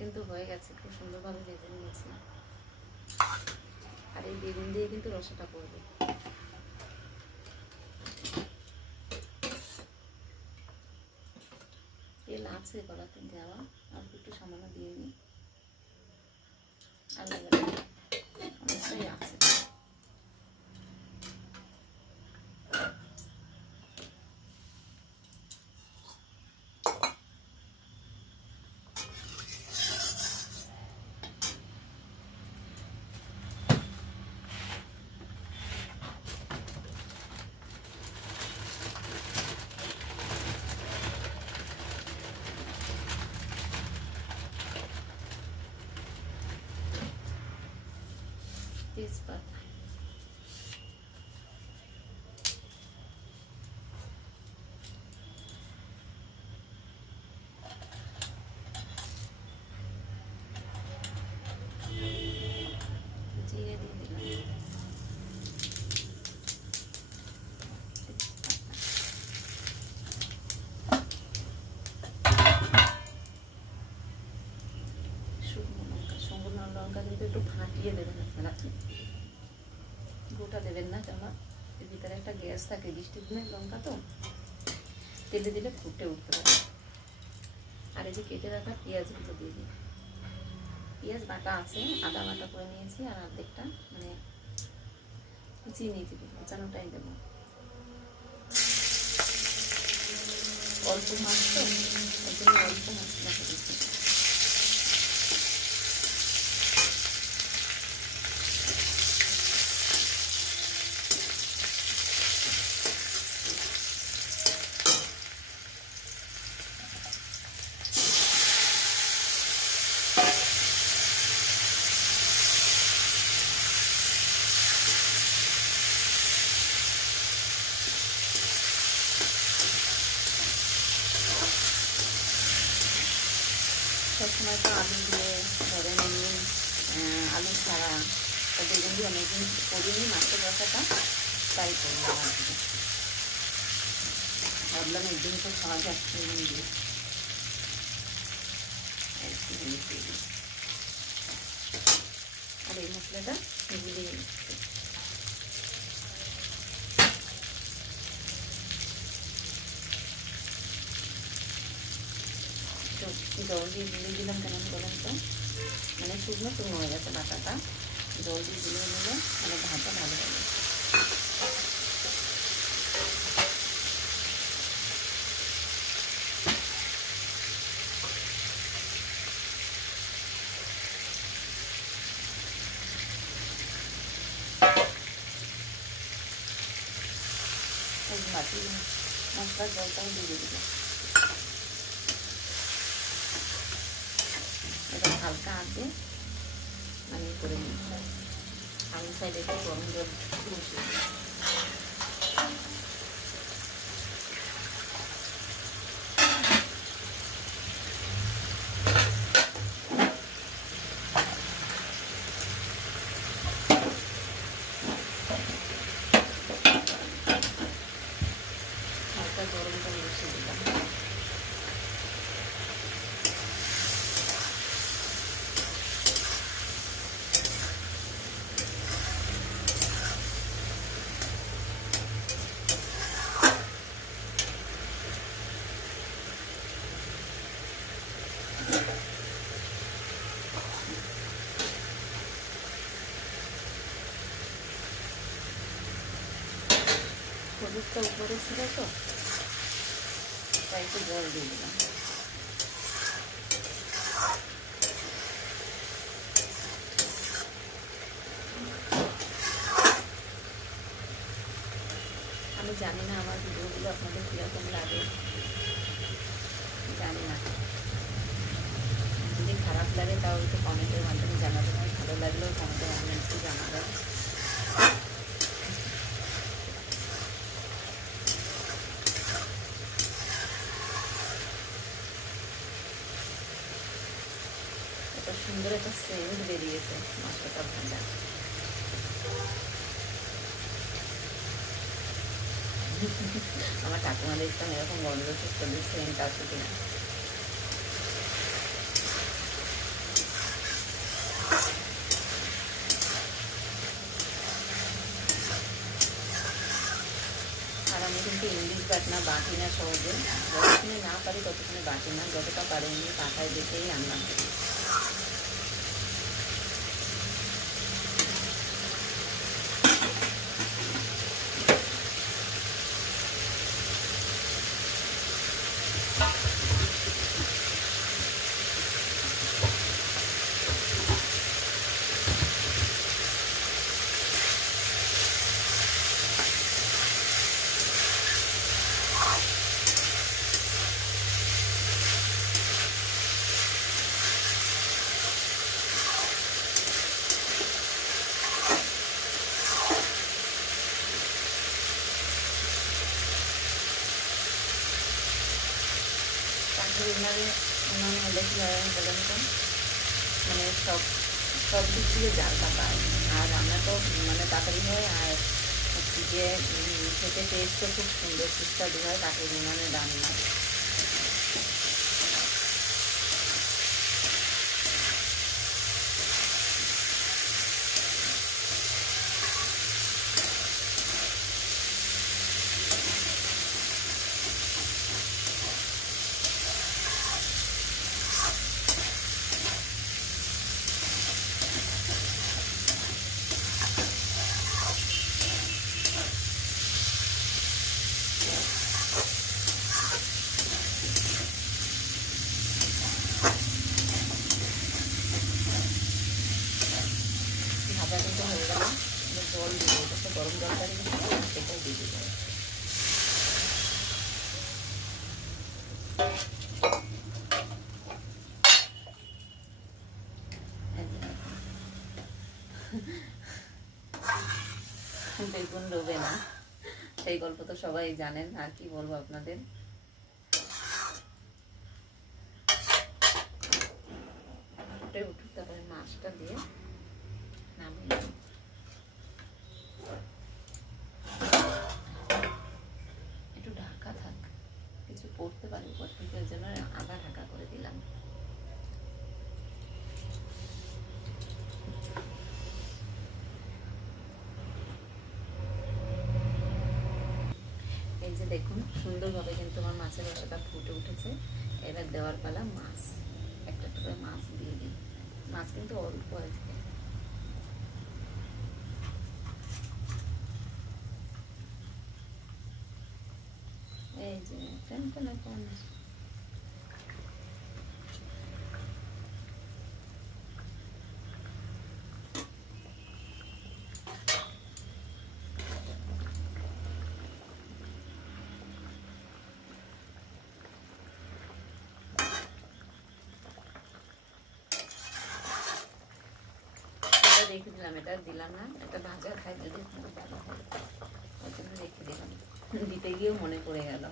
কিন্তু হয়ে গেছে, খুব সুন্দরভাবে ভেজে নিয়েছি। আর এই বেগুন দিয়ে কিন্তু রসাটা করবে। তেল আছে কড়াতে দেওয়া, আর একটু সামান্য দিয়ে নিই। আর অনেকটাই আছে। তেজপাতা, জিরে দিয়ে দিলাম, শুকনো লঙ্কা কিন্তু একটু ফাটিয়ে দেবেন আপনারা, গোটা দেবেন না, কেননা এর ভিতরে একটা গ্যাস থাকে, বৃষ্টির দিনের লঙ্কা তো তেলে দিলে ফুটে উঠতে পারে। আর এই যে কেটে রাখা পেঁয়াজগুলো দিয়ে দিই। পেঁয়াজ বাটা আছে, আদা বাটা করে নিয়েছি, আর অর্ধেকটা মানে কুচিয়ে নিয়েছি, কুচানোটাই দেবো। অল্প মাছ তো, ওই জন্য অল্প মশলাটা দিচ্ছি। সবসময় তো আলু দিয়ে ধরেন এমনি আলু ছাড়া বেগুন দিয়ে অনেকদিন করিনি মাছের রসাটা, তাই করলাম আর কি। ভাবলাম একদিন তো খাওয়া যাচ্ছে দিয়ে আর এই মশলাটা গুলিয়ে নিচ্ছে। জল দিয়ে গুলিয়ে দিলাম, কেমন বলেন তো, মানে শুকনো শুকনো হয়ে গেছে বাটাটা, জল দিয়ে গুলিয়ে নিলে মানে ভাতটা ভালো হবে। বাকি মশলার জলটাও দিয়ে দিলাম। এবার হালকা আগে মানে করে নিতে আলু সাইডে একটু গরম জল বসিয়ে হালকা গরম জল বসিয়ে দিলাম। হলুদটা উপরে ছিল তো, তাই একটু জল দিয়ে দিলাম। আমি জানি না আমার ভিডিওগুলো আপনাদের কীরকম লাগে, জানি না, যদি খারাপ লাগে তাও একটু কমেন্টের মাধ্যমে জানাবেন, আর ভালো লাগলেও কমেন্টের মাধ্যমে একটু জানাবেন। এত সুন্দর একটা সেন্ট বেরিয়েছে মশলাটা ভাজা। আমার ঠাকুমা দেখতাম এরকম গন্ধ করতে সেন্ট আছে কিনা। বাটি না সহজে, যতক্ষণে না পারি ততক্ষণে বাটি না, যতটা পারি এমনি পাখায় দেখেই রান্না করি। উনানে হলে কি হয় বলেন তো, মানে সব দিক দিয়ে জালটা পায়, আর রান্না তো মানে তাড়াতাড়ি হয়, আর হচ্ছে গিয়ে খেতে টেস্টও খুব সুন্দর সুস্বাদু হয় কাঠের উনানের রান্না। ভাজা কিন্তু হয়ে গেল, জল দিয়ে দেবো, গরম জলটা কিন্তু সেটাও দিয়ে দেবো। বেগুন ডোবে না, সেই গল্প তো সবাই জানেন, আর কি বলবো আপনাদের। ফুটে উঠুক, তারপরে মাছটা দিয়ে নামিয়ে একটু ঢাকা থাক, কিছু পড়তে পারি উপর থেকে, ওই জন্য আধা ঢাকা করে দিলাম। এই যে দেখুন সুন্দরভাবে কিন্তু আমার মাছের রসাটা ফুটে উঠেছে। এবার দেওয়ার পালা মাছ, একটা করে মাছ দিয়ে দিই। মাছ কিন্তু অল্প আজকে। এই যে টেনশনে কোন রেখে দিলাম, এটা দিলাম না, এটা ভাজা খাই যদি ভালো হয়, ওই জন্য রেখে দিলাম, দিতে গিয়েও মনে পড়ে গেল।